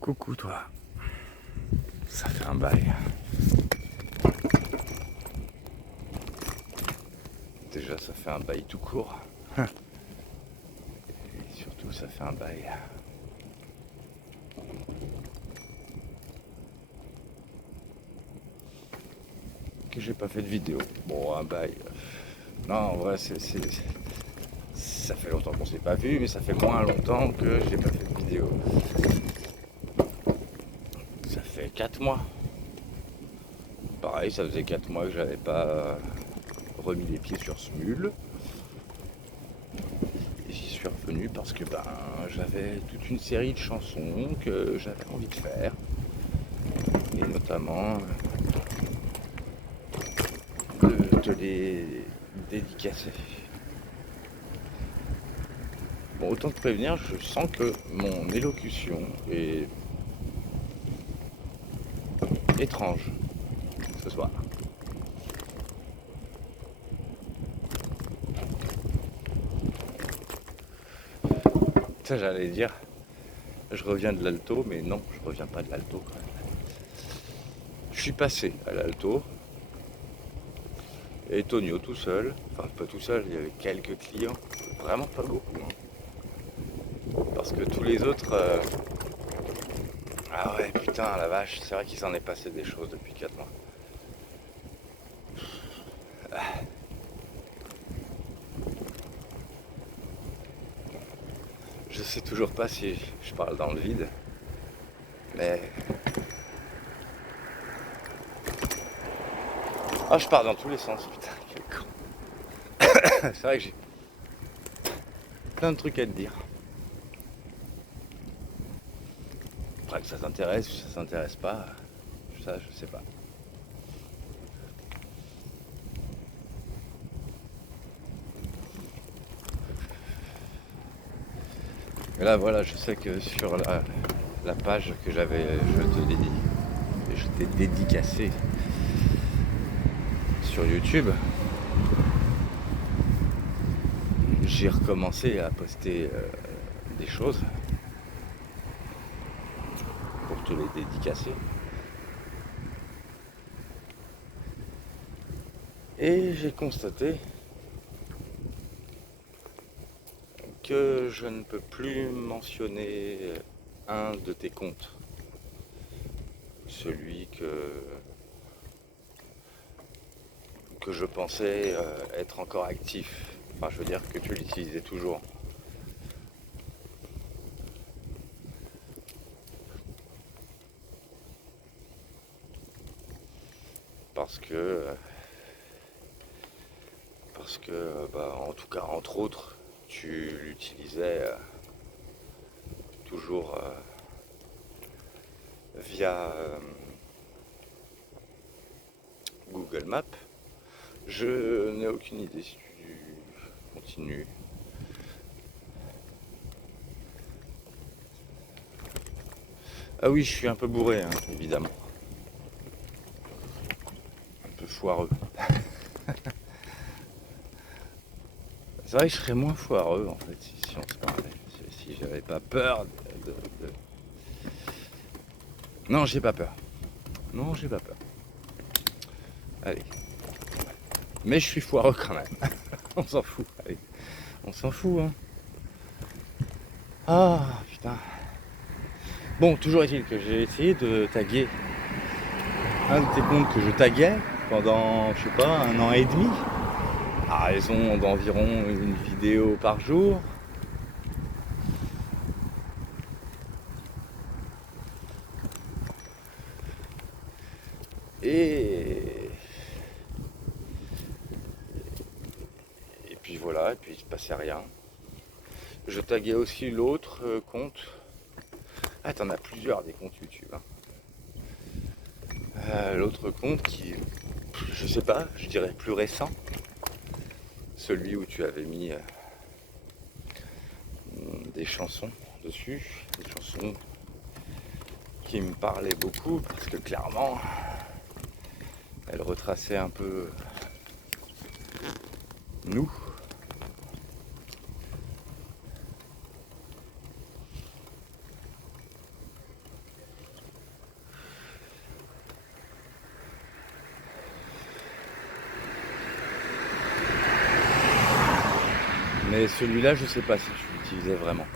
Coucou toi, ça fait un bail. Déjà ça fait un bail tout court. Et surtout ça fait un bail. Que j'ai pas fait de vidéo. Bon, un bail. Non, en vrai ça fait longtemps qu'on s'est pas vu, mais ça fait moins longtemps que j'ai pas fait de vidéo. Ça fait 4 mois. Pareil, ça faisait 4 mois que j'avais pas remis les pieds sur ce mule. Et j'y suis revenu parce que j'avais toute une série de chansons que j'avais envie de faire. Et notamment de te les dédicacer. Bon, autant te prévenir, je sens que mon élocution est étrange ce soir. Ça, j'allais dire, je reviens de l'alto, mais non, je reviens pas de l'alto. Je suis passé à l'alto, et Tonio tout seul, enfin pas tout seul, il y avait quelques clients, vraiment pas beaucoup. Parce que tous les autres, ah ouais, putain, la vache, c'est vrai qu'il s'en est passé des choses depuis 4 mois. Je sais toujours pas si je parle dans le vide, mais... Ah, je pars dans tous les sens, putain, quel con. C'est vrai que j'ai plein de trucs à te dire. Après que ça t'intéresse ou ça s'intéresse pas, ça je sais pas. Et là voilà, je sais que sur la page que je t'ai dédicacé sur YouTube, j'ai recommencé à poster des choses pour te les dédicacer. Et j'ai constaté que je ne peux plus mentionner un de tes comptes. Celui que je pensais être encore actif. Enfin, je veux dire que tu l'utilisais toujours. Parce que, en tout cas, entre autres, tu l'utilisais toujours via Google Maps. Je n'ai aucune idée si tu continues. Ah oui, je suis un peu bourré, hein, évidemment. Un peu foireux. C'est vrai que je serais moins foireux, en fait, si on se parlait. Si j'avais pas peur de... Non, j'ai pas peur. Non, j'ai pas peur. Allez. Mais je suis foireux quand même. On s'en fout. Allez. On s'en fout, hein. Ah, putain. Bon, toujours est-il que j'ai essayé de taguer un de tes comptes que je taguais pendant, je sais pas, 1 an et demi, à raison d'environ une vidéo par jour. Et puis voilà, et puis il se passait rien. Je taguais aussi l'autre compte. Ah, t'en as plusieurs des comptes YouTube. Hein. L'autre compte qui, je sais pas, je dirais plus récent. Celui où tu avais mis des chansons dessus, des chansons qui me parlaient beaucoup parce que clairement, elles retraçaient un peu nous. Mais celui-là, je sais pas si tu l'utilisais vraiment.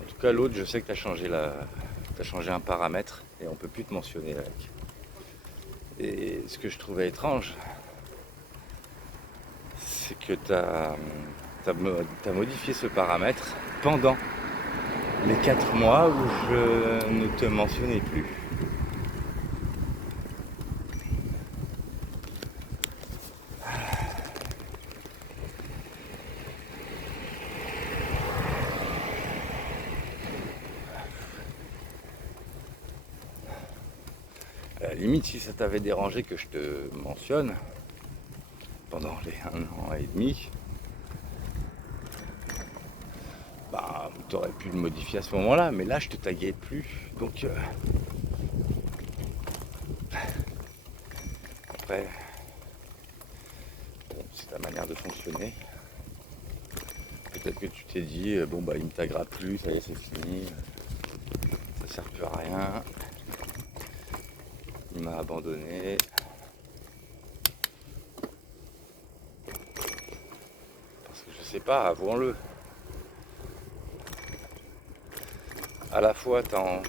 En tout cas, l'autre, je sais que t'as changé un paramètre et on peut plus te mentionner avec. Et ce que je trouvais étrange, c'est que t'as modifié ce paramètre pendant les 4 mois où je ne te mentionnais plus. À la limite, si ça t'avait dérangé que je te mentionne pendant les 1 an et demi, bah, t'aurais pu le modifier à ce moment-là, mais là, je te taguais plus. Donc, après, bon, c'est ta manière de fonctionner. Peut-être que tu t'es dit, bon, bah, il me taguera plus, ça y est, c'est fini, ça sert plus à rien. Il m'a abandonné. Parce que je sais pas, avouons-le. À la fois, t'as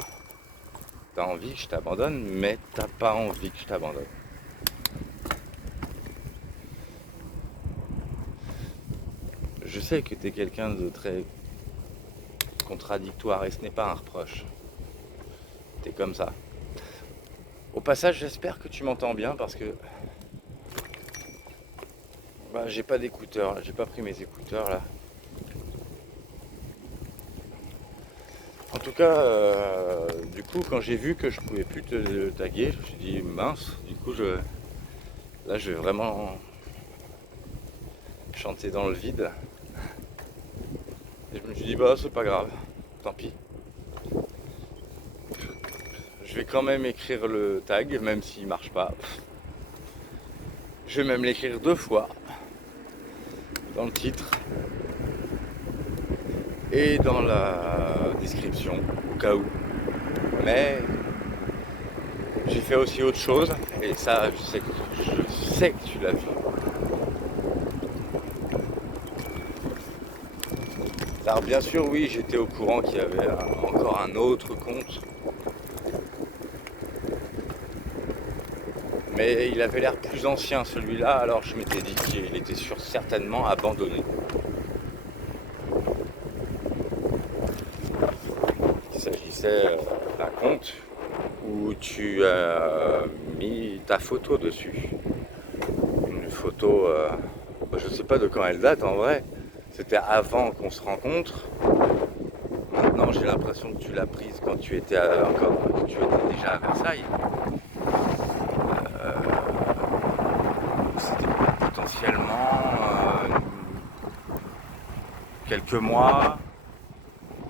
envie que je t'abandonne, mais t'as pas envie que je t'abandonne. Je sais que t'es quelqu'un de très contradictoire et ce n'est pas un reproche. T'es comme ça. Au passage, j'espère que tu m'entends bien parce que bah, j'ai pas d'écouteurs, là. J'ai pas pris mes écouteurs là. En tout cas, du coup, quand j'ai vu que je pouvais plus te taguer, je me suis dit mince. Du coup, là, je vais vraiment chanter dans le vide. Et je me suis dit bah c'est pas grave, tant pis. Je vais quand même écrire le tag, même s'il marche pas. Je vais même l'écrire 2 fois dans le titre et dans la description, au cas où. Mais j'ai fait aussi autre chose, et ça, je sais que tu l'as vu. Alors bien sûr, oui, j'étais au courant qu'il y avait encore un autre compte, mais il avait l'air plus ancien celui-là, alors je m'étais dit qu'il était certainement abandonné. Il s'agissait d'un compte où tu as mis ta photo dessus. Une photo, je sais pas de quand elle date en vrai, c'était avant qu'on se rencontre. Maintenant j'ai l'impression que tu l'as prise quand tu étais déjà à Versailles. C'était potentiellement quelques mois,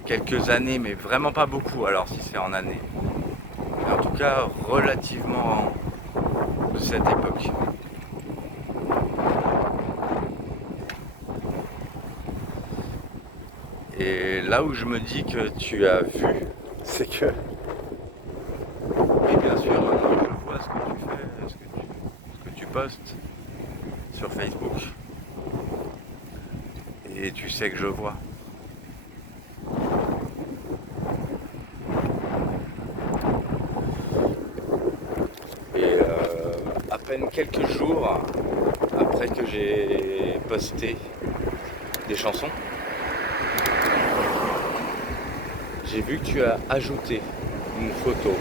quelques années, mais vraiment pas beaucoup alors si c'est en années. Mais en tout cas relativement de cette époque. Et là où je me dis que tu as vu, c'est que, oui bien sûr, maintenant je vois ce que tu fais, ce que tu postes sur Facebook. Et tu sais que je vois. Et à peine quelques jours après que j'ai posté des chansons, j'ai vu que tu as ajouté une photo.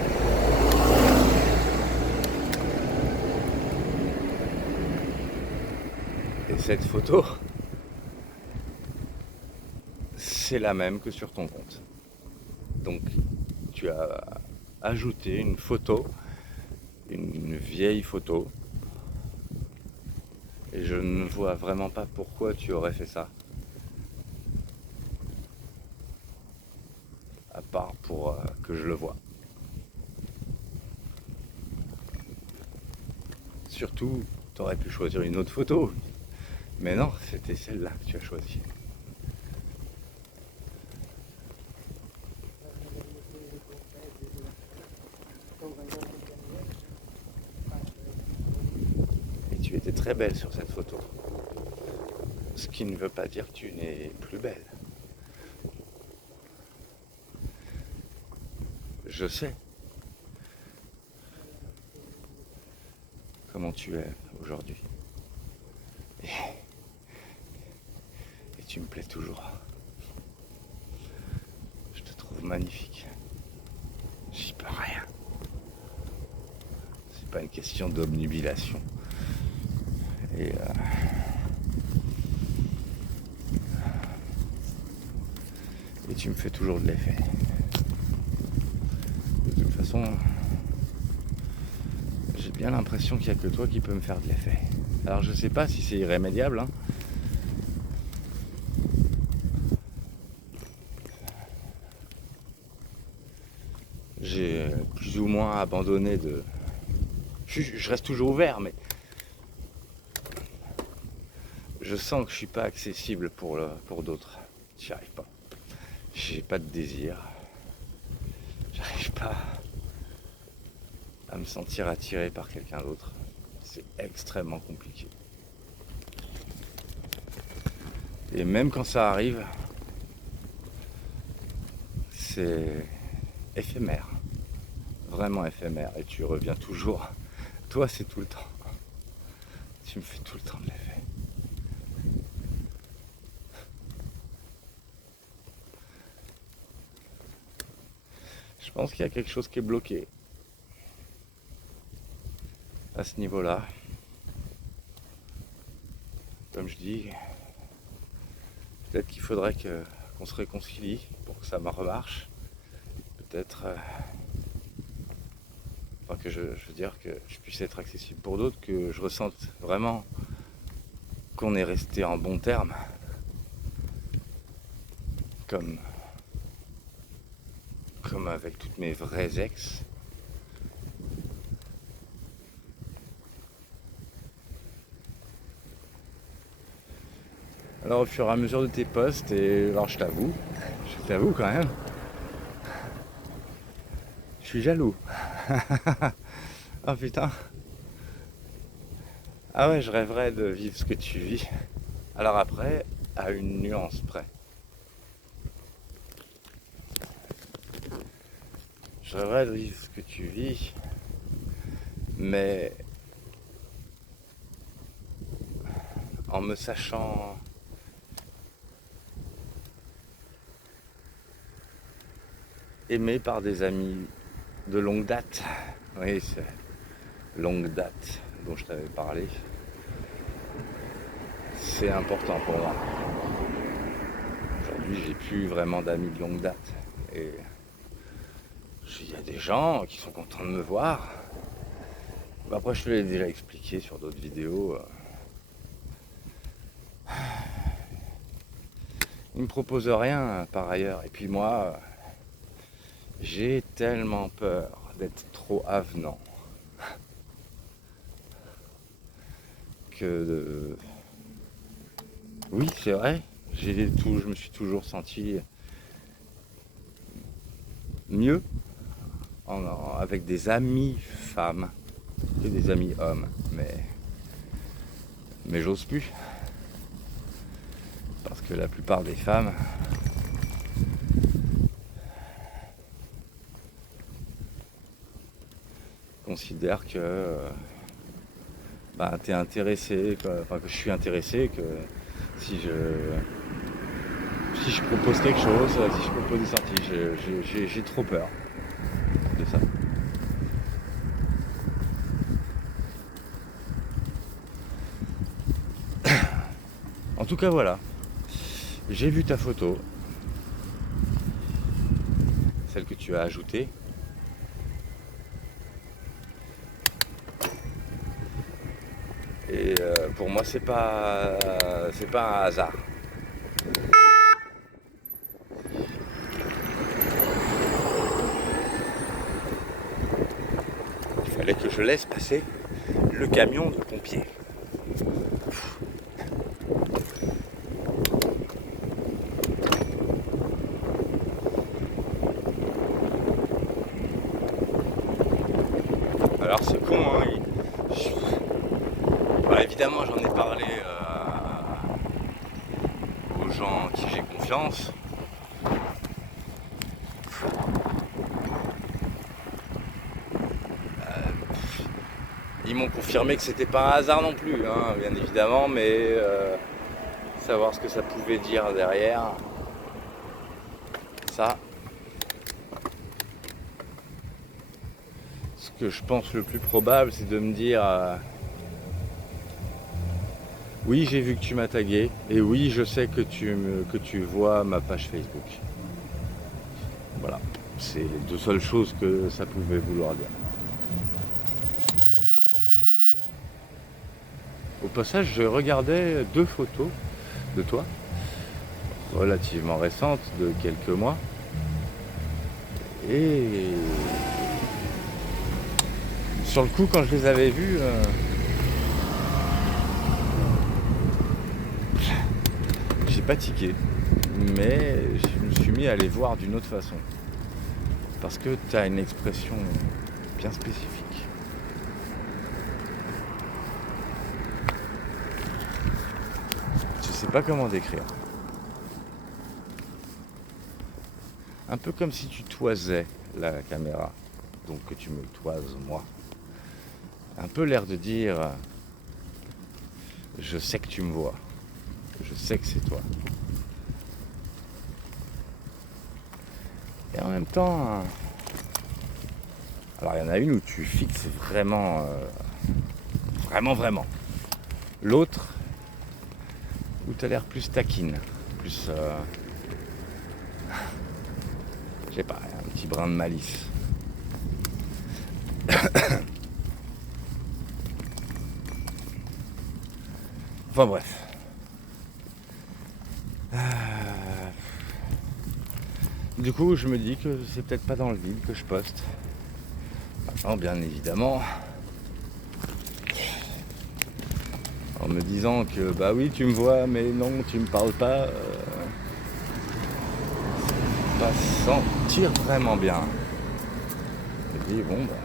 Et cette photo, c'est la même que sur ton compte. Donc tu as ajouté une photo, une vieille photo. Et je ne vois vraiment pas pourquoi tu aurais fait ça. À part pour que je le vois. Surtout, tu aurais pu choisir une autre photo. Mais non, c'était celle-là que tu as choisie. Et tu étais très belle sur cette photo. Ce qui ne veut pas dire que tu n'es plus belle. Je sais comment tu es aujourd'hui. Et tu me plais toujours. Je te trouve magnifique. J'y peux rien. C'est pas une question d'obnubilation. Et tu me fais toujours de l'effet. De toute façon, j'ai bien l'impression qu'il n'y a que toi qui peux me faire de l'effet. Alors je sais pas si c'est irrémédiable, hein. J'ai plus ou moins abandonné de... Je reste toujours ouvert, mais je sens que je suis pas accessible pour d'autres. J'y arrive pas. J'ai pas de désir. J'arrive pas à me sentir attiré par quelqu'un d'autre. C'est extrêmement compliqué. Et même quand ça arrive, c'est éphémère. Vraiment éphémère. Et tu reviens toujours. Toi, c'est tout le temps. Tu me fais tout le temps de l'effet. Je pense qu'il y a quelque chose qui est bloqué à ce niveau-là. Comme je dis, peut-être qu'il faudrait qu'on se réconcilie pour que ça me remarche. Peut-être que je veux dire que je puisse être accessible pour d'autres, que je ressente vraiment qu'on est resté en bons termes, comme avec toutes mes vrais ex. Alors au fur et à mesure de tes posts, et alors je t'avoue quand même, je suis jaloux. Oh putain. Ah ouais, je rêverais de vivre ce que tu vis. Alors après, à une nuance près. Je rêverais de vivre ce que tu vis, mais en me sachant aimé par des amis de longue date. Oui, c'est longue date dont je t'avais parlé. C'est important pour moi. Aujourd'hui, j'ai plus vraiment d'amis de longue date. Et il y a des gens qui sont contents de me voir. Après, je te l'ai déjà expliqué sur d'autres vidéos. Ils me proposent rien par ailleurs. Et puis moi, j'ai tellement peur d'être trop avenant que oui, c'est vrai, je me suis toujours senti mieux avec des amis femmes que des amis hommes, mais j'ose plus, parce que la plupart des femmes considèrent que t'es intéressé, que je suis intéressé, que si je propose quelque chose, si je propose des sorties, j'ai trop peur de ça. En tout cas, voilà. J'ai vu ta photo, celle que tu as ajoutée. Et pour moi, c'est pas un hasard. Il fallait que je laisse passer le camion de pompiers. Alors c'est con, hein, évidemment j'en ai parlé qui j'ai confiance. Ils m'ont confirmé que c'était pas un hasard non plus, hein, bien évidemment, mais savoir ce que ça pouvait dire derrière, ça, ce que je pense le plus probable, c'est de me dire oui, j'ai vu que tu m'as tagué, et oui, je sais que tu vois ma page Facebook. Voilà, c'est les deux seules choses que ça pouvait vouloir dire. Au passage, je regardais 2 photos de toi, relativement récentes, de quelques mois, et sur le coup, quand je les avais vues, j'ai pas tiqué, mais je me suis mis à les voir d'une autre façon, parce que tu as une expression bien spécifique. Je sais pas comment décrire. Un peu comme si tu toisais la caméra, donc que tu me toises moi. Un peu l'air de dire je sais que tu me vois, je sais que c'est toi. Et en même temps, alors il y en a une où tu fixes vraiment, vraiment. L'autre où tu as l'air plus taquine, plus, je sais pas, un petit brin de malice. Enfin bref. Du coup, je me dis que c'est peut-être pas dans le vide que je poste. Maintenant, bien évidemment, en me disant que bah oui, tu me vois, mais non, tu me parles pas, pas sentir vraiment bien. Je me dis bon, bah,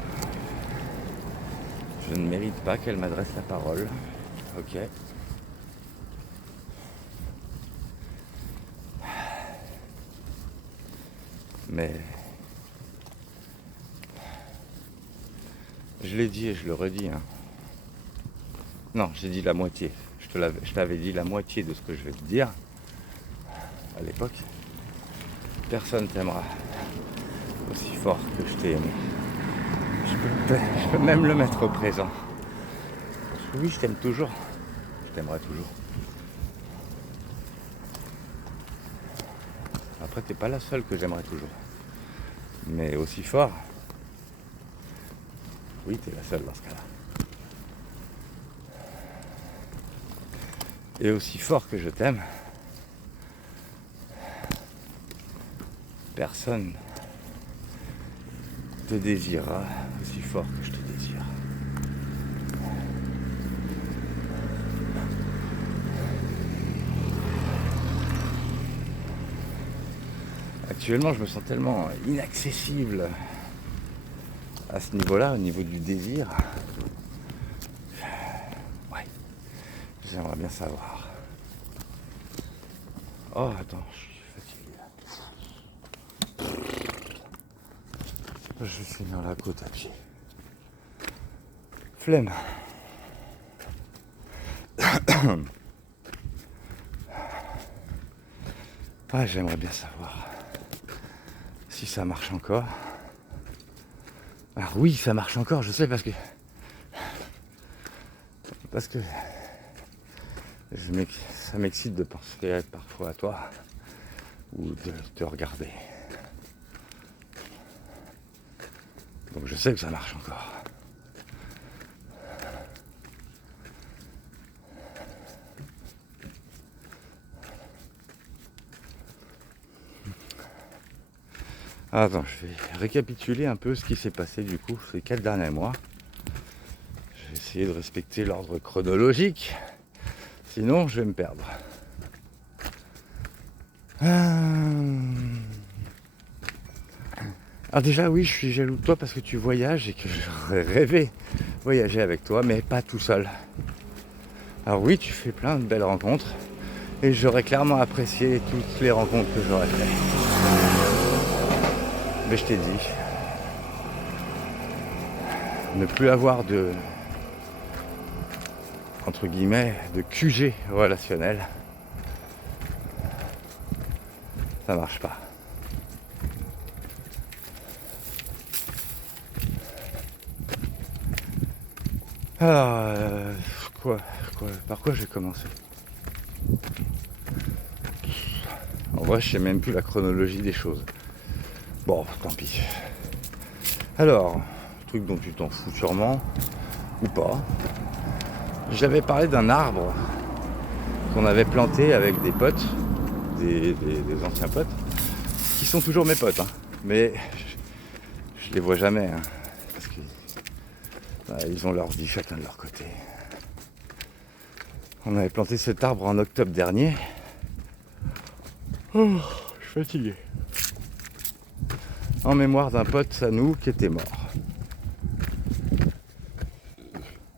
je ne mérite pas qu'elle m'adresse la parole. Ok. Mais je l'ai dit et je le redis. Hein. Non, j'ai dit la moitié. Je t'avais dit la moitié de ce que je vais te dire à l'époque. Personne t'aimera aussi fort que je t'ai aimé. Je peux même le mettre au présent. Oui, je t'aime toujours. Je t'aimerai toujours. Après, t'es pas la seule que j'aimerais toujours. Mais aussi fort, oui, t'es la seule dans ce cas-là. Et aussi fort que je t'aime, personne te désirera aussi fort que je te désire. Actuellement, je me sens tellement inaccessible à ce niveau-là, au niveau du désir. Ouais, j'aimerais bien savoir. Oh, attends, je suis fatigué. Je suis dans la côte à pied. Flemme. Ah, j'aimerais bien savoir si ça marche encore. Alors oui, ça marche encore, je sais, parce que ça m'excite de penser parfois à toi ou de te regarder. Donc je sais que ça marche encore. Attends, je vais récapituler un peu ce qui s'est passé du coup ces 4 derniers mois. Je vais essayer de respecter l'ordre chronologique, sinon je vais me perdre. Alors déjà oui, je suis jaloux de toi parce que tu voyages et que j'aurais rêvé voyager avec toi, mais pas tout seul. Alors oui, tu fais plein de belles rencontres Et j'aurais clairement apprécié toutes les rencontres que j'aurais faites. Mais je t'ai dit, ne plus avoir de, entre guillemets, de QG relationnel, ça marche pas. Alors, par quoi j'ai commencé? En vrai, je sais même plus la chronologie des choses. Bon, tant pis. Alors, truc dont tu t'en fous sûrement, ou pas. J'avais parlé d'un arbre qu'on avait planté avec des potes, des anciens potes, qui sont toujours mes potes, hein. Mais je les vois jamais, hein, parce qu'ils ont leur vie chacun de leur côté. On avait planté cet arbre en octobre dernier. Oh, je suis fatigué. En mémoire d'un pote à nous qui était mort.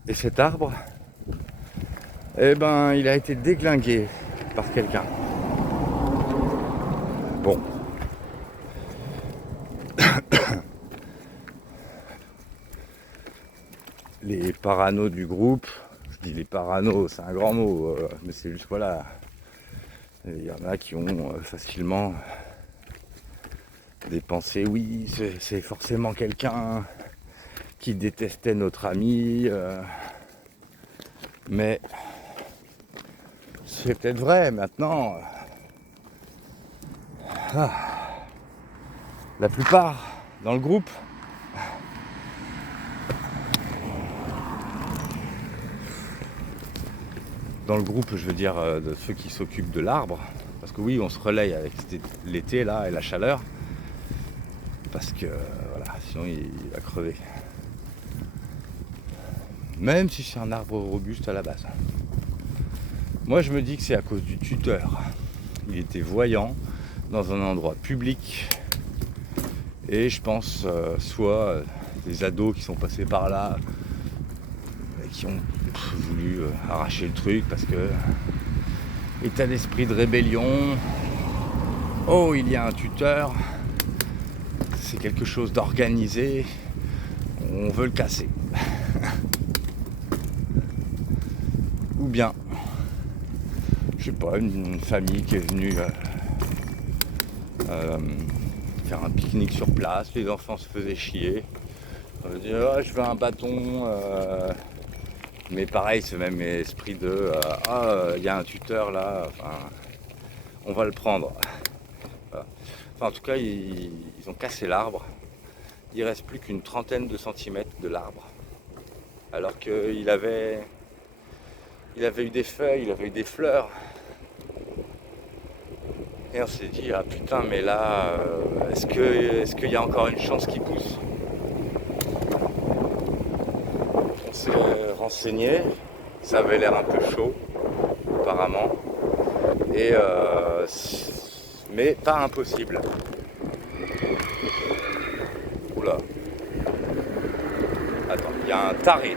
Et cet arbre, eh ben, il a été déglingué par quelqu'un. Bon. Les paranos du groupe, je dis les paranos, c'est un grand mot, mais c'est juste, voilà. Il y en a qui ont facilement des pensées, oui, c'est forcément quelqu'un qui détestait notre ami, mais c'est peut-être vrai maintenant. La plupart dans le groupe je veux dire, de ceux qui s'occupent de l'arbre, parce que oui, on se relaye avec l'été là et la chaleur, parce que voilà, sinon il va crever. Même si c'est un arbre robuste à la base. Moi je me dis que c'est à cause du tuteur. Il était voyant dans un endroit public, et je pense soit des ados qui sont passés par là et qui ont voulu arracher le truc parce que état d'esprit de rébellion. Oh, il y a un tuteur, c'est quelque chose d'organisé, on veut le casser. Ou bien, je sais pas, une famille qui est venue faire un pique-nique sur place, les enfants se faisaient chier. On va dire, oh, je veux un bâton. Mais pareil, ce même esprit de il y a un tuteur là, enfin, on va le prendre. Voilà. Enfin, en tout cas, ils ont cassé l'arbre. Il reste plus qu'une trentaine de centimètres de l'arbre. Alors qu'il avait eu des feuilles, il avait eu des fleurs. Et on s'est dit, ah putain, mais là, est-ce qu'il y a encore une chance qu'il pousse? On s'est renseigné, ça avait l'air un peu chaud, apparemment. Et mais pas impossible. Oula. Attends, il y a un taré.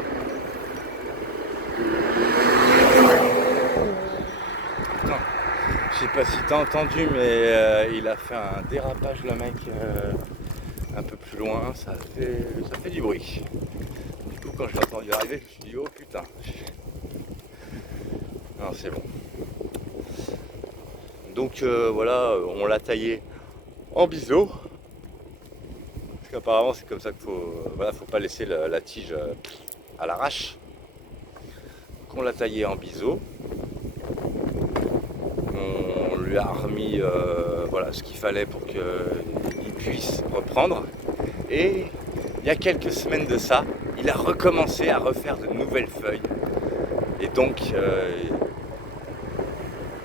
Putain, je sais pas si t'as entendu, mais il a fait un dérapage, le mec, un peu plus loin. Ça fait du bruit. Du coup, quand je l'ai entendu arriver, je me suis dit, oh putain. Non, c'est bon. Donc voilà, on l'a taillé en biseau. Parce qu'apparemment c'est comme ça qu'il faut pas laisser la tige à l'arrache. Donc on l'a taillé en biseau. On lui a remis ce qu'il fallait pour qu'il puisse reprendre. Et il y a quelques semaines de ça, il a recommencé à refaire de nouvelles feuilles. Et donc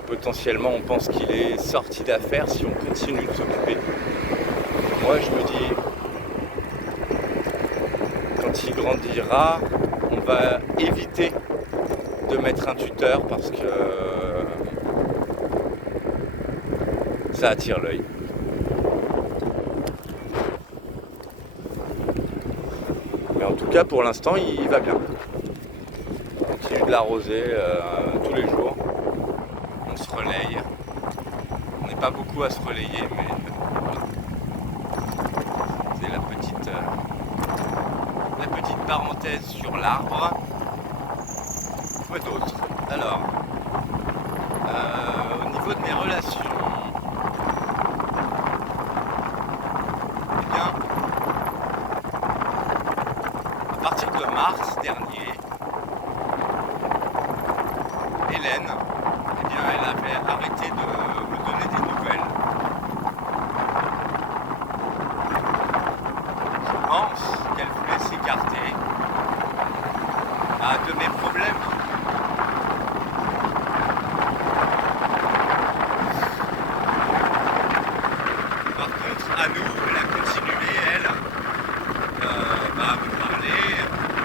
potentiellement on pense qu'il est sorti d'affaire si on continue de s'occuper. Moi je me dis, quand il grandira, on va éviter de mettre un tuteur parce que ça attire l'œil. Mais en tout cas pour l'instant il va bien. On continue de l'arroser tous les jours. On se relaye. pas beaucoup à se relayer, mais voilà. C'est la petite parenthèse sur l'arbre. Quoi d'autre? Alors, au niveau de mes relations, eh bien, à partir de mars dernier, Hélène, eh bien, elle avait arrêté de me donner des nouvelles. Je pense qu'elle voulait s'écarter de mes problèmes. Par contre, à nous, elle a continué, elle, à me parler.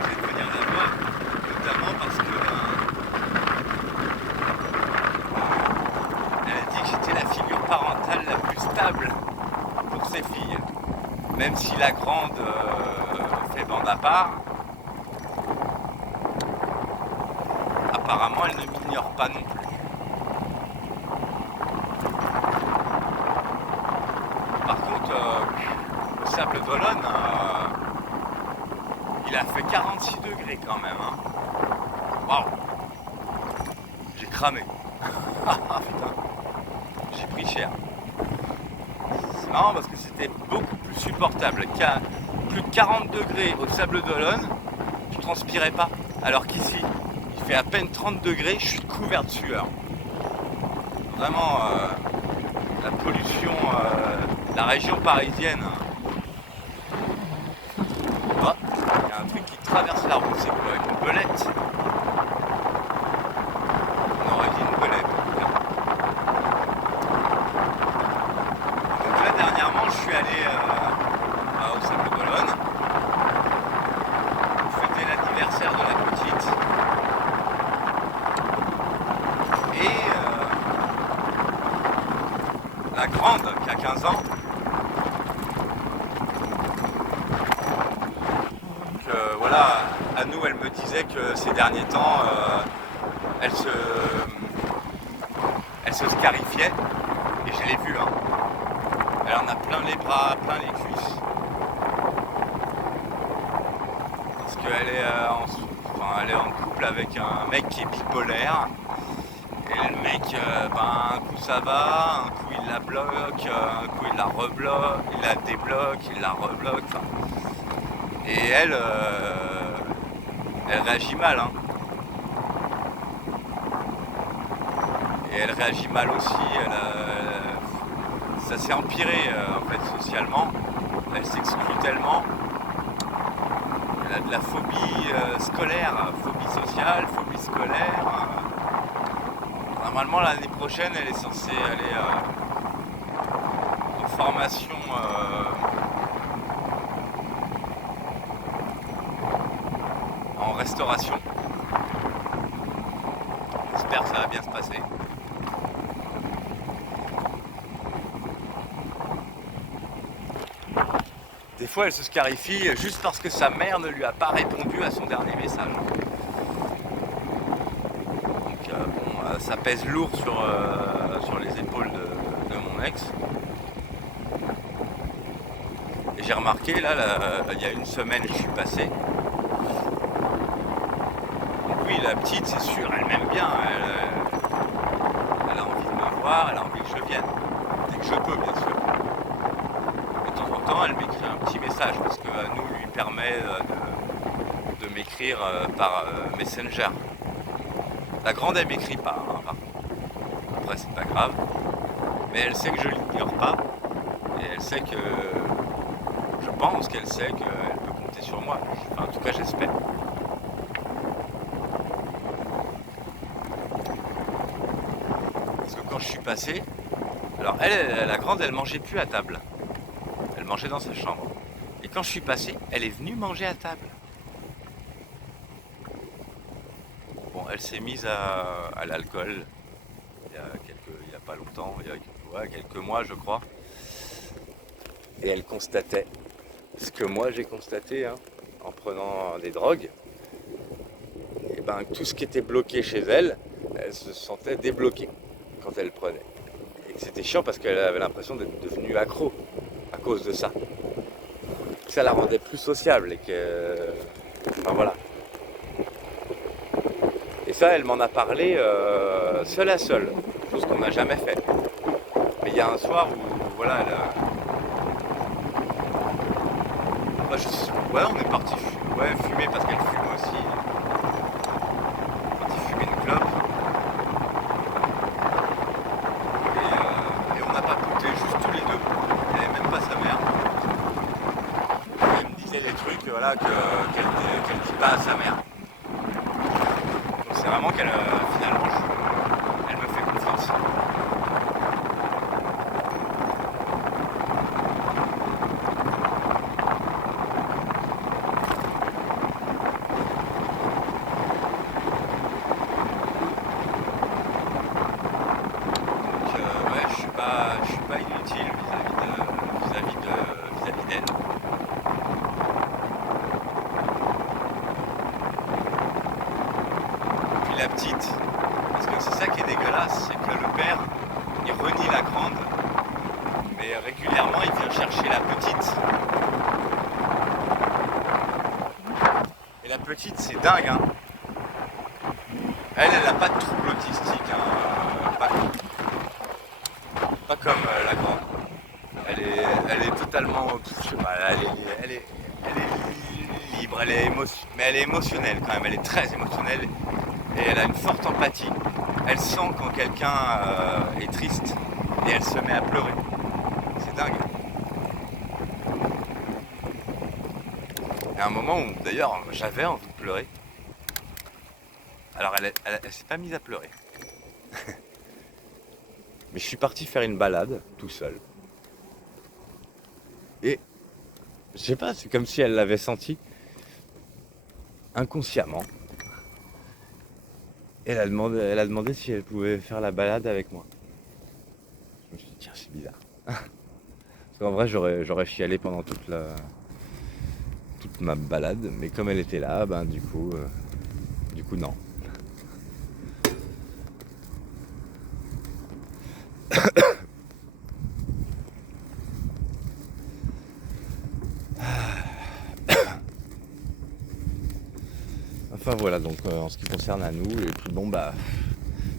Je vais venir la voir, notamment parce que elle a dit que j'étais la figure parentale la plus stable pour ses filles. Même si la grande fait bande à part, apparemment elle ne m'ignore pas non plus. Par contre, au Sable d'Olonne, il a fait 46 degrés quand même. Hein. Waouh! J'ai cramé. Putain, j'ai pris cher. C'est marrant parce que c'était beaucoup plus supportable. Plus de 40 degrés au Sable d'Olonne, je transpirais pas. Alors qu'ici, il fait à peine 30 degrés, je suis couvert de sueur. Vraiment, la pollution de la région parisienne. Oh, il y a un truc qui traverse la route, c'est quoi? Une belette? On aurait dit une belette. Donc là, dernièrement, je suis allé au Sable d'Olonne pour fêter l'anniversaire de la petite. Et la grande, qui a 15 ans, donc voilà, à nous, elle me disait que ces derniers temps, elle se scarifiait, et je l'ai vu, hein. Elle en a plein les bras, plein les cuisses. Parce qu'elle est, elle est en couple avec un mec qui est bipolaire. Et le mec, un coup ça va, un coup il la bloque, un coup il la rebloque, il la débloque, il la rebloque. Enfin. Et elle réagit mal. Hein. Et elle réagit mal aussi. Ça s'est empiré en fait socialement. Elle s'exclut tellement. Elle a de la phobie scolaire, phobie sociale, phobie scolaire. Normalement l'année prochaine elle est censée aller en formation en restauration. J'espère que ça va bien se passer. Des fois elle se scarifie juste parce que sa mère ne lui a pas répondu à son dernier message. Ça pèse lourd sur les épaules de mon ex. Et j'ai remarqué, là, il y a une semaine, je suis passé. Donc oui, la petite, c'est sûr, elle m'aime bien. Elle a envie de me voir, elle a envie que je vienne. Dès que je peux, bien sûr. De temps en temps, elle m'écrit un petit message, parce que nous lui permet de m'écrire par Messenger. La grande, elle m'écrit pas, hein, par contre. Après, c'est pas grave. Mais elle sait que je l'ignore pas. Et elle sait que... Je pense qu'elle sait qu'elle peut compter sur moi. Enfin, en tout cas, j'espère. Parce que quand je suis passé... Alors, la grande, elle mangeait plus à table. Elle mangeait dans sa chambre. Et quand je suis passé, elle est venue manger à table. Elle s'est mise à l'alcool il y a pas longtemps, il y a quelques mois je crois. Et elle constatait ce que moi j'ai constaté en prenant des drogues. Et tout ce qui était bloqué chez elle, elle se sentait débloquée quand elle prenait. et que c'était chiant parce qu'elle avait l'impression d'être devenue accro à cause de ça. Ça la rendait plus sociable et que... Enfin voilà. Et ça, elle m'en a parlé seule à seule, chose qu'on n'a jamais fait. Mais il y a un soir où, voilà, elle a... Bah, ouais, on est parti fumer parce qu'elle fume aussi. On est parti fumer une clope. Et on n'a pas goûté, juste tous les deux. Elle n'avait même pas sa mère. Elle me disait des trucs voilà, qu'elle dit pas à sa mère. Donc c'est vraiment qu'elle, finalement, elle me fait confiance. Je suis pas inutile vis-à-vis d'elle. Puis la petite, parce que c'est ça qui est dégueulasse, c'est que le père, il renie la grande, mais régulièrement il vient chercher la petite. Et la petite, c'est dingue, hein. Elle a pas de trouble autistique, hein. Pas comme la grande. Elle est totalement, je sais pas, elle est libre, mais elle est émotionnelle quand même, elle est très émotionnelle et elle a une forte empathie. Elle sent quand quelqu'un est triste et elle se met à pleurer. C'est dingue. Il y a un moment où d'ailleurs j'avais envie de pleurer. Alors elle s'est pas mise à pleurer. Mais je suis parti faire une balade tout seul. Et je sais pas, c'est comme si elle l'avait senti inconsciemment. Et elle a demandé si elle pouvait faire la balade avec moi. Je me suis dit, tiens, c'est bizarre. Parce qu'en vrai, j'aurais chialé pendant toute ma balade, mais comme elle était là, ben du coup non. Enfin voilà, donc en ce qui concerne à nous, et puis bon bah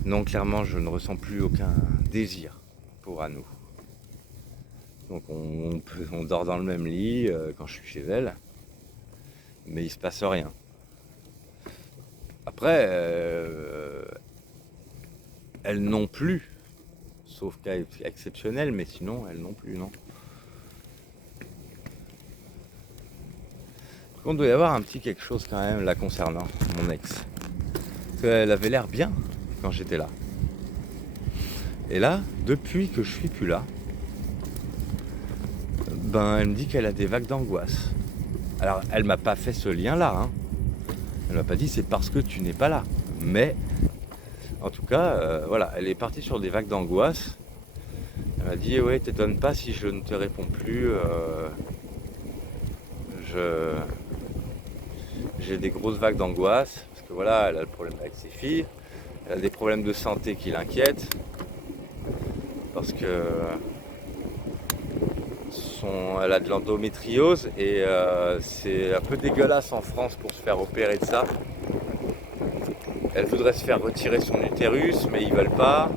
non, clairement je ne ressens plus aucun désir pour Anou. Donc on dort dans le même lit quand je suis chez elle, mais il se passe rien. Après, elles non plus, sauf cas exceptionnel, mais sinon elles non plus, non. Par contre, il doit y avoir un petit quelque chose quand même là concernant mon ex. Parce qu'elle avait l'air bien quand j'étais là. Et là, depuis que je suis plus là, ben elle me dit qu'elle a des vagues d'angoisse. Alors elle m'a pas fait ce lien-là, hein. Elle m'a pas dit c'est parce que tu n'es pas là. Mais en tout cas, voilà, elle est partie sur des vagues d'angoisse. Elle m'a dit ouais, t'étonnes pas si je ne te réponds plus. J'ai des grosses vagues d'angoisse parce que voilà, elle a le problème avec ses filles. Elle a des problèmes de santé qui l'inquiètent parce que elle a de l'endométriose et c'est un peu dégueulasse en France pour se faire opérer de ça. Elle voudrait se faire retirer son utérus, mais ils veulent pas.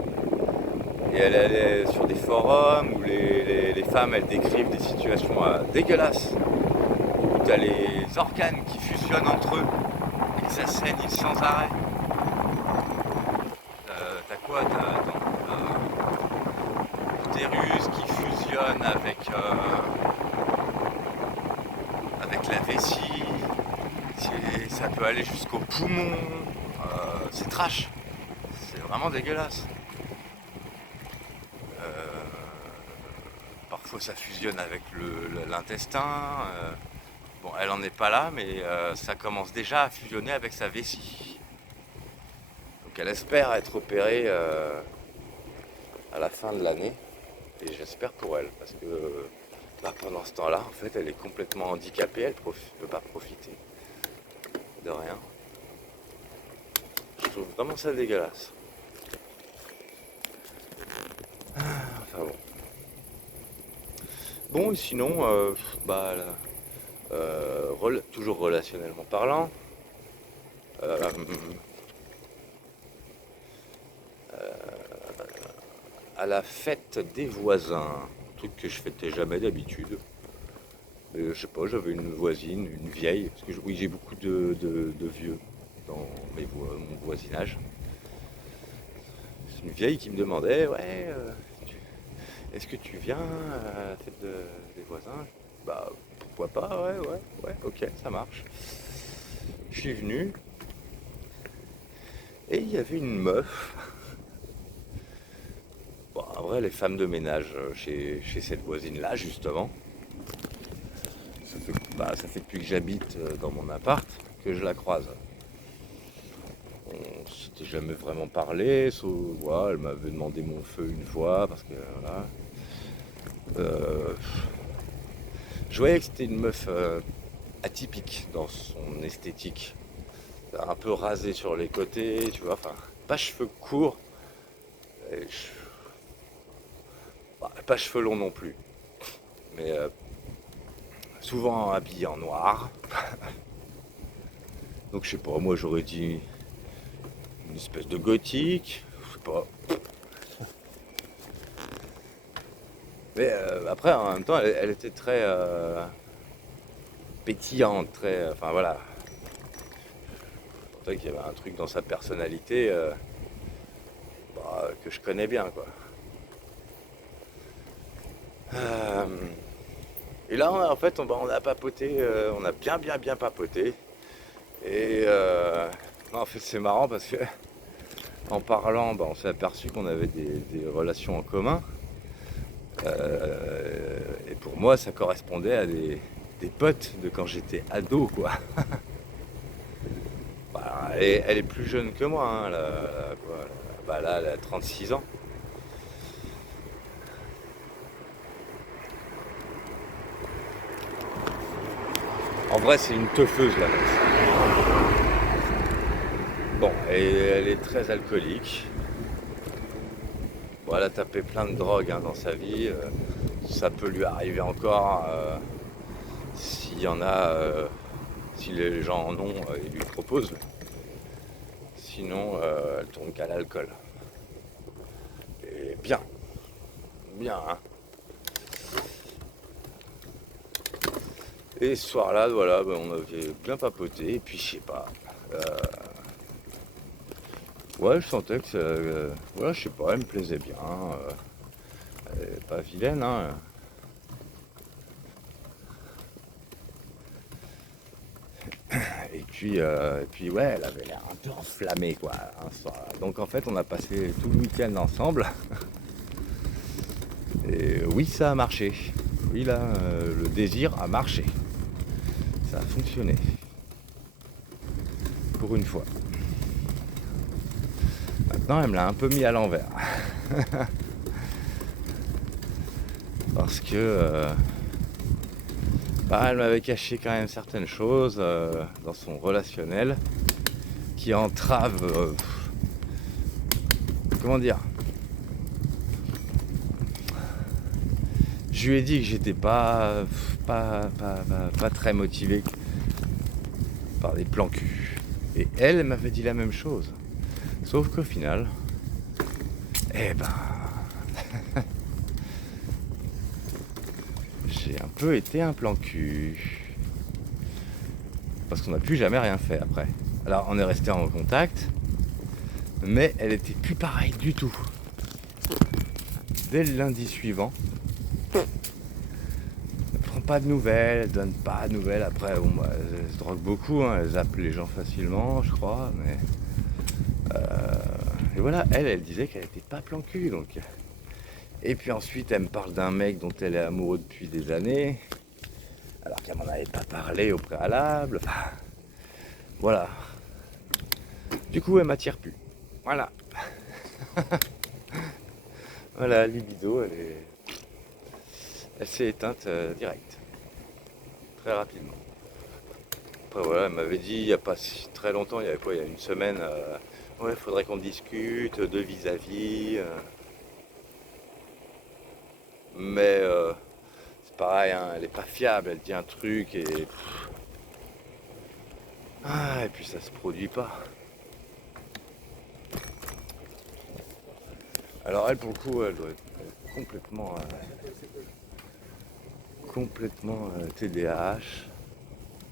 Et elle est sur des forums où les femmes elles décrivent des situations dégueulasses où tu as les organes qui fusionnent entre eux et que ça saigne sans arrêt. T'as quoi? L'utérus qui fusionne avec la vessie, ça peut aller jusqu'au poumon, c'est trash, c'est vraiment dégueulasse. Parfois ça fusionne avec l'intestin, bon elle en est pas là mais ça commence déjà à fusionner avec sa vessie. Donc elle espère être opérée à la fin de l'année. Et j'espère pour elle, parce que pendant ce temps-là, en fait, elle est complètement handicapée, elle ne peut pas profiter de rien. Je trouve vraiment ça dégueulasse. Enfin bon. Bon, et sinon, bah, là, toujours relationnellement parlant, euh, à la fête des voisins, truc que je fêtais jamais d'habitude. Mais je sais pas, j'avais une voisine, une vieille, parce que oui, j'ai beaucoup de vieux dans mon voisinage. C'est une vieille qui me demandait, ouais, est-ce que tu viens à la fête des voisins? Bah, pourquoi pas, ouais, ouais, ouais, ok, ça marche. Je suis venu et il y avait une meuf. Bon, en vrai, les femmes de ménage chez cette voisine-là, justement, ça fait depuis que j'habite dans mon appart que je la croise. On s'était jamais vraiment parlé, sauf, voilà, elle m'avait demandé mon feu une fois, parce que voilà. Euh, je voyais que c'était une meuf atypique dans son esthétique. Un peu rasée sur les côtés, tu vois, enfin, pas cheveux courts, et pas cheveux longs non plus, mais souvent habillée en noir. Donc je sais pas, moi j'aurais dit une espèce de gothique, je sais pas. Mais après, en même temps, elle était très pétillante, très. Enfin voilà. Je sentais qu'il y avait un truc dans sa personnalité que je connais bien, quoi. Euh, et là, en fait, on a papoté, on a bien papoté. Et non, en fait, c'est marrant parce que en parlant, on s'est aperçu qu'on avait des relations en commun. Et pour moi, ça correspondait à des potes de quand j'étais ado, quoi. Bah, elle est plus jeune que moi, hein, quoi, bah, là, elle a 36 ans. En vrai, c'est une teufeuse, la meuf. Bon, et elle est très alcoolique. Bon, elle a tapé plein de drogues hein, dans sa vie. Ça peut lui arriver encore s'il y en a, si les gens en ont, ils lui proposent. Sinon, elle tourne qu'à l'alcool. Et bien, bien, hein. Et ce soir-là, voilà, on avait bien papoté. Et puis, je sais pas. euh, ouais, je sentais que, voilà, je sais pas, elle me plaisait bien. Elle est pas vilaine, hein. Et puis ouais, elle avait l'air un peu enflammée, quoi, un soir. Donc en fait, on a passé tout le week-end ensemble. Et oui, ça a marché. Oui, là, le désir a marché. Ça a fonctionné. Pour une fois. Maintenant, elle me l'a un peu mis à l'envers. Parce que elle m'avait caché quand même certaines choses dans son relationnel qui entravent, comment dire, je lui ai dit que j'étais pas très motivé par des plans cul. Et elle m'avait dit la même chose. Sauf qu'au final, eh ben, j'ai un peu été un plan cul. Parce qu'on n'a plus jamais rien fait après. Alors on est resté en contact, mais elle était plus pareille du tout. Dès le lundi suivant, elle prend pas de nouvelles, elle donne pas de nouvelles. Après, bon, elle se drogue beaucoup, hein, elle zappe les gens facilement, je crois, mais et voilà, elle disait qu'elle était pas plan cul, donc. Et puis ensuite, elle me parle d'un mec dont elle est amoureuse depuis des années, alors qu'elle m'en avait pas parlé au préalable. Enfin, voilà. Du coup, elle m'attire plus. Voilà. Voilà, libido, elle s'est éteinte direct, très rapidement. Après voilà, elle m'avait dit il n'y a pas si très longtemps, il y avait quoi, il y a une semaine, ouais, faudrait qu'on discute de vis-à-vis. Mais c'est pareil, hein, elle est pas fiable, elle dit un truc et... Ah, et puis ça se produit pas. Alors elle, pour le coup, elle doit être complètement TDAH,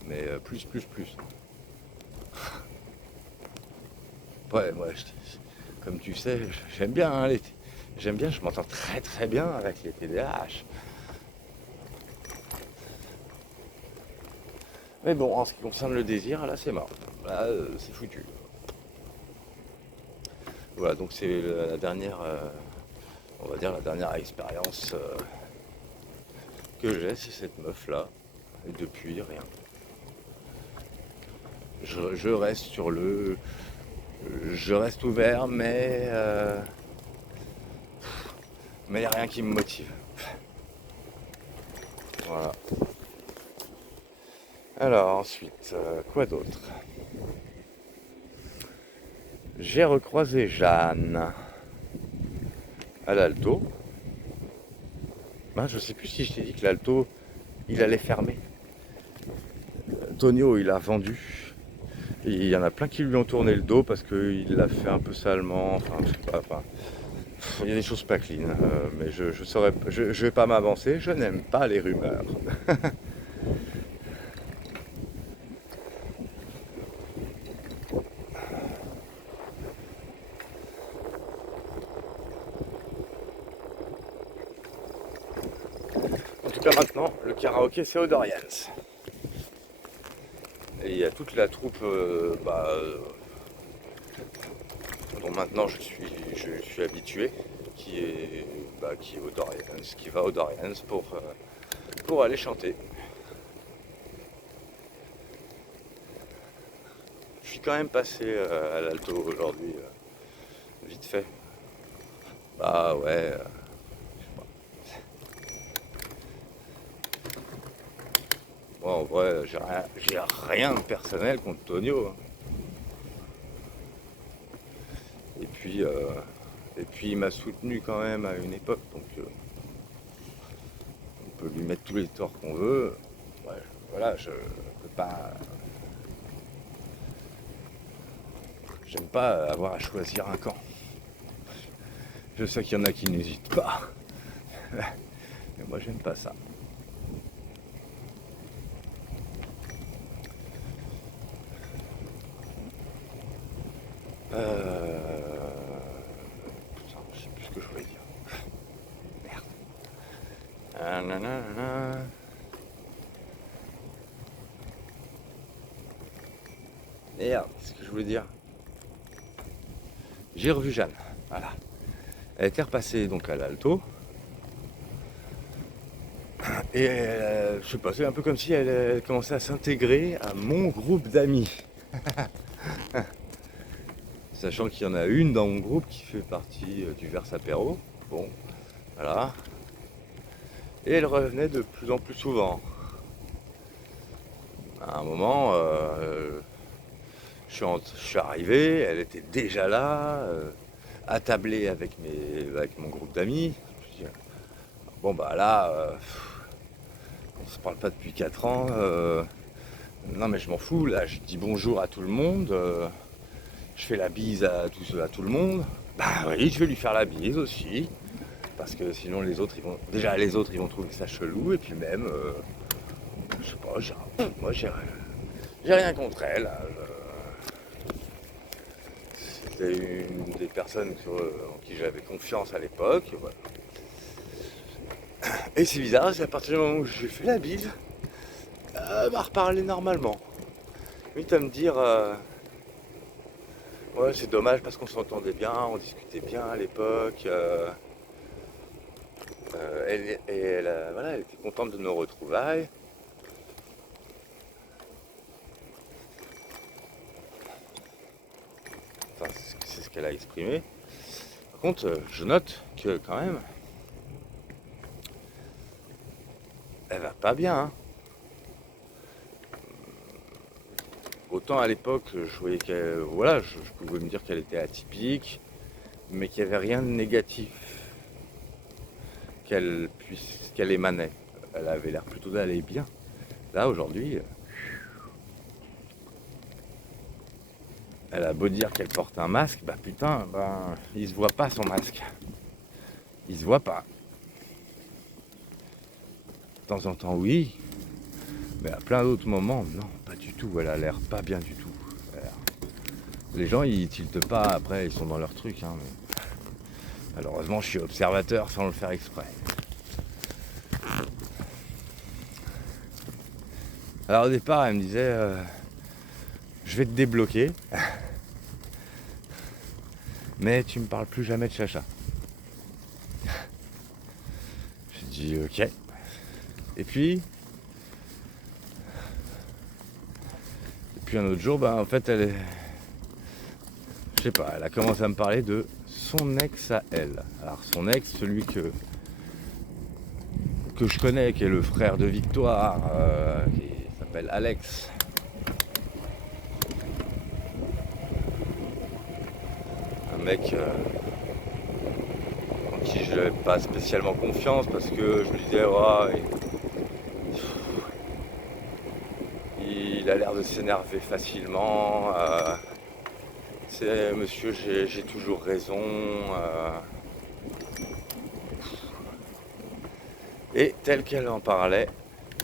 mais plus. Ouais, moi, comme tu sais, j'aime bien, hein, j'aime bien, je m'entends très bien avec les TDAH. Mais bon, en ce qui concerne le désir, là c'est mort. Là, c'est foutu. Voilà, donc c'est la dernière, on va dire la dernière expérience que j'ai, c'est cette meuf-là. Et depuis, rien. Je reste sur le... Je reste ouvert, mais il n'y a rien qui me motive. Voilà. Alors ensuite, quoi d'autre? J'ai recroisé Jeanne à l'Alto. Ben, je sais plus si je t'ai dit que l'Alto, il allait fermer. Tonio, il a vendu. Et il y en a plein qui lui ont tourné le dos parce qu'il l'a fait un peu salement. Enfin, je sais pas. Enfin, il y a des choses pas clean. Mais je vais pas m'avancer. Je n'aime pas les rumeurs. En tout cas, maintenant, le karaoké, c'est au Dorians. Et il y a toute la troupe dont maintenant je suis habitué, qui est au Dorians, qui va au Dorians pour aller chanter. Je suis quand même passé à l'Alto aujourd'hui, vite fait. Bah ouais. Bon, en vrai, j'ai rien de personnel contre Tonio, hein. Et puis, euh, et puis il m'a soutenu quand même à une époque, donc on peut lui mettre tous les torts qu'on veut. Ouais, voilà, je peux pas. J'aime pas avoir à choisir un camp. Je sais qu'il y en a qui n'hésitent pas. Mais moi j'aime pas ça. Putain, je sais plus ce que je voulais dire. Merde. Nanana. Merde, qu'est-ce que je voulais dire? J'ai revu Jeanne. Voilà. Elle était repassée donc à l'Alto. Et je sais pas, c'est un peu comme si elle commençait à s'intégrer à mon groupe d'amis. Sachant qu'il y en a une dans mon groupe qui fait partie du Vers Apéro. Bon, voilà. Et elle revenait de plus en plus souvent. À un moment, je suis arrivé, elle était déjà là, attablée avec mon groupe d'amis. Je me dis, bon bah là, on se parle pas depuis 4 ans. Non mais je m'en fous, là je dis bonjour à tout le monde, je fais la bise à tout le monde. Bah oui, je vais lui faire la bise aussi. Parce que sinon les autres ils vont. Déjà les autres ils vont trouver ça chelou et puis même je sais pas, moi j'ai rien contre elle. C'était une des personnes en qui j'avais confiance à l'époque. Voilà. Et c'est bizarre, c'est à partir du moment où j'ai fait la bise, elle m'a reparlé normalement. Vite à me dire ouais c'est dommage parce qu'on s'entendait bien, on discutait bien à l'époque. Voilà, elle était contente de nos retrouvailles. Enfin, c'est ce qu'elle a exprimé. Par contre, je note que quand même, elle va pas bien, hein. Autant à l'époque, je voyais qu'elle, voilà, je pouvais me dire qu'elle était atypique, mais qu'il n'y avait rien de négatif qu'elle émanait. Elle avait l'air plutôt d'aller bien. Là, aujourd'hui, elle a beau dire qu'elle porte un masque, bah putain, il se voit pas son masque. Il se voit pas. De temps en temps, oui, mais à plein d'autres moments, non, pas du tout. Elle a l'air pas bien du tout. Les gens, ils tiltent pas, après, ils sont dans leur truc. Hein, mais... Malheureusement, je suis observateur sans le faire exprès. Alors au départ, elle me disait, je vais te débloquer, mais tu me parles plus jamais de Chacha. J'ai dit ok. Et puis un autre jour, en fait, je sais pas, elle a commencé à me parler de son ex à elle. Alors son ex, celui que je connais, qui est le frère de Victoire, qui s'appelle Alex. Un mec en qui je n'avais pas spécialement confiance parce que je me disais, il a l'air de s'énerver facilement. C'est monsieur, j'ai toujours raison. Et telle qu'elle en parlait,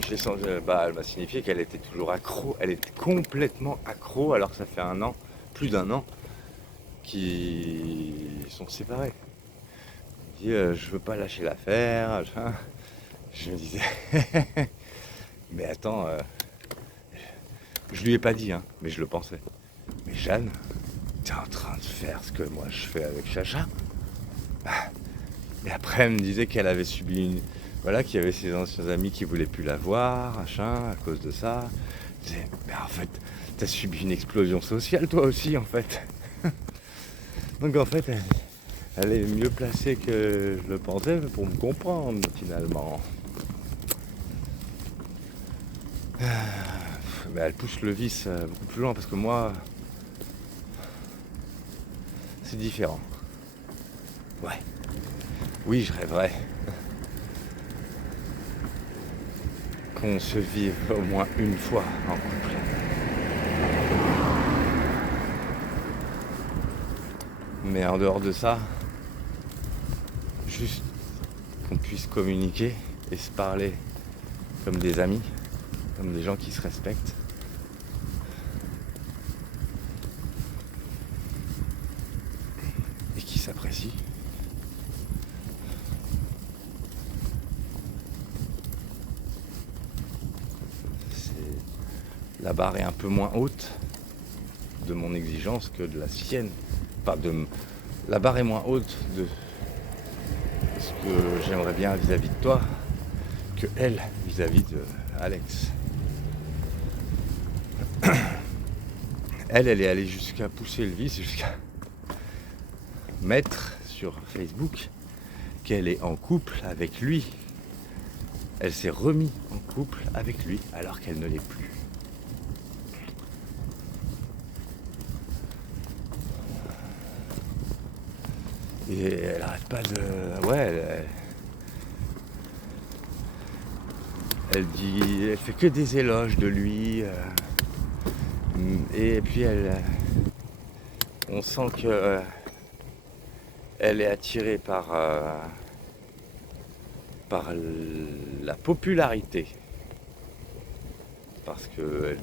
elle m'a signifié qu'elle était toujours accro. Elle était complètement accro alors que ça fait plus d'un an, qu'ils sont séparés. Il dit je veux pas lâcher l'affaire. Je me disais mais attends, je lui ai pas dit, hein, mais je le pensais. Mais Jeanne, t'es en train de faire ce que moi je fais avec Chacha. Et après elle me disait qu'elle avait subi qu'il y avait ses anciens amis qui voulaient plus la voir, à cause de ça. Je disais, mais en fait, t'as subi une explosion sociale toi aussi en fait. Donc en fait, elle est mieux placée que je le pensais pour me comprendre finalement. Mais elle pousse le vice beaucoup plus loin parce que moi, c'est différent. Ouais. Oui, je rêverais qu'on se vive au moins une fois en couple. Mais en dehors de ça, juste qu'on puisse communiquer et se parler comme des amis, comme des gens qui se respectent. Et qui s'apprécient. La barre est un peu moins haute de mon exigence que de la sienne. La barre est moins haute de ce que j'aimerais bien vis-à-vis de toi que elle vis-à-vis de Alex. Elle est allée jusqu'à pousser le vice, jusqu'à mettre sur Facebook qu'elle est en couple avec lui. Elle s'est remise en couple avec lui alors qu'elle ne l'est plus. Et elle arrête pas de... Ouais, elle dit... Elle fait que des éloges de lui. Et puis on sent que elle est attirée par la popularité. Parce que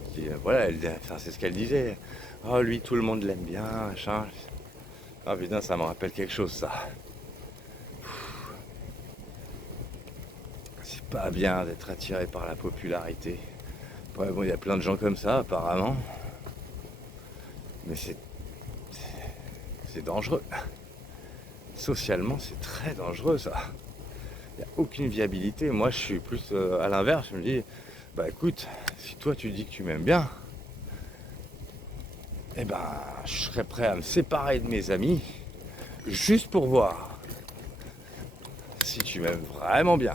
c'est ce qu'elle disait. Oh lui tout le monde l'aime bien, machin. Ah putain, ça me rappelle quelque chose ça. C'est pas bien d'être attiré par la popularité. Ouais, bon, il y a plein de gens comme ça apparemment. Mais c'est dangereux. Socialement, c'est très dangereux ça. Il n'y a aucune viabilité. Moi, je suis plus à l'inverse. Je me dis, écoute, si toi tu dis que tu m'aimes bien, je serais prêt à me séparer de mes amis juste pour voir si tu m'aimes vraiment bien.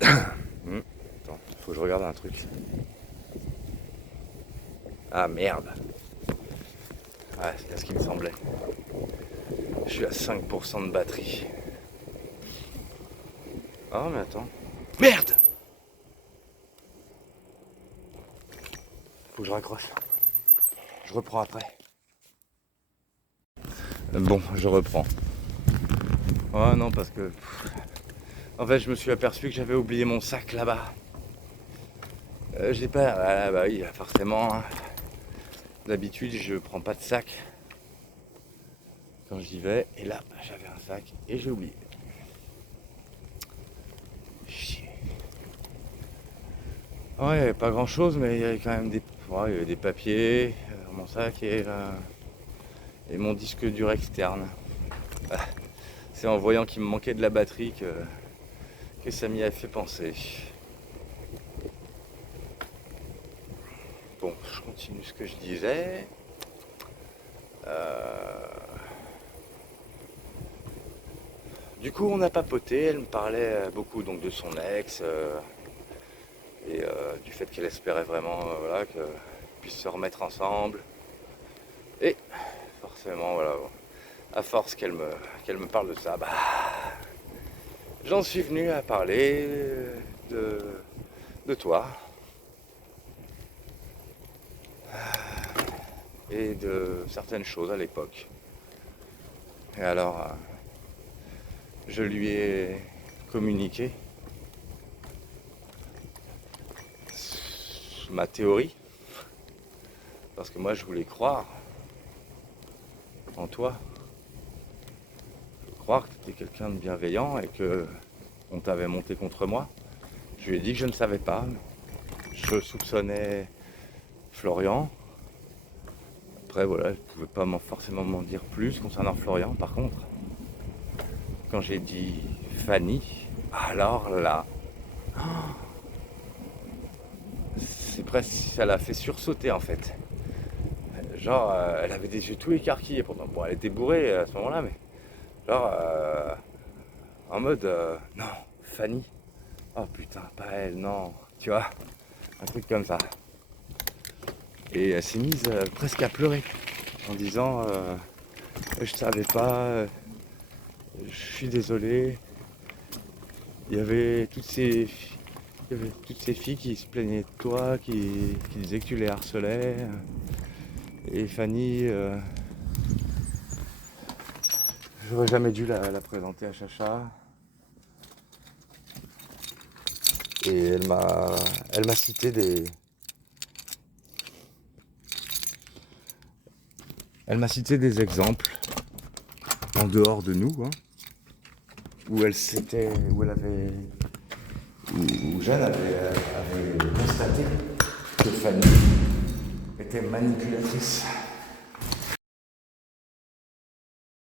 Attends, faut que je regarde un truc. Ah merde. Ouais, c'est bien ce qui me semblait. Je suis à 5% de batterie. Oh mais attends. Merde! Faut que je raccroche. Je reprends après. Bon, je reprends. Oh non, parce que... En fait, je me suis aperçu que j'avais oublié mon sac là-bas. J'ai pas... Ah, bah oui, forcément. Hein. D'habitude, je prends pas de sac quand j'y vais. Et là, j'avais un sac et j'ai oublié. Chier. Ouais, il n'y avait pas grand-chose, mais il y avait quand même des... Ouais, il y avait des papiers dans mon sac et mon disque dur externe. C'est en voyant qu'il me manquait de la batterie que ça m'y a fait penser. Bon, je continue ce que je disais. Du coup, on a papoté. Elle me parlait beaucoup donc de son ex et du fait qu'elle espérait vraiment voilà, qu'ils puissent se remettre ensemble. Et forcément, voilà, à force qu'elle me parle de ça, bah, j'en suis venu à parler de toi et de certaines choses à l'époque. Et alors, je lui ai communiqué ma théorie, parce que moi je voulais croire en toi, croire que tu étais quelqu'un de bienveillant et que on t'avait monté contre moi. Je lui ai dit que je ne savais pas, je soupçonnais Florian. Après voilà, je ne pouvais pas forcément m'en dire plus concernant Florian. Par contre, quand j'ai dit Fanny, alors là, c'est presque, ça l'a fait sursauter en fait. Genre, elle avait des yeux tout écarquillés pendant. Bon, elle était bourrée à ce moment-là, mais genre, en mode, non, Fanny. Oh putain, pas elle, non. Tu vois, un truc comme ça. Et elle s'est mise presque à pleurer en disant, je savais pas, je suis désolé. Il y avait toutes ces filles qui se plaignaient de toi, qui disaient que tu les harcelais. Et Fanny, j'aurais jamais dû la présenter à Chacha. Et elle m'a cité des exemples en dehors de nous, hein, où Jeanne avait constaté que Fanny était manipulatrice.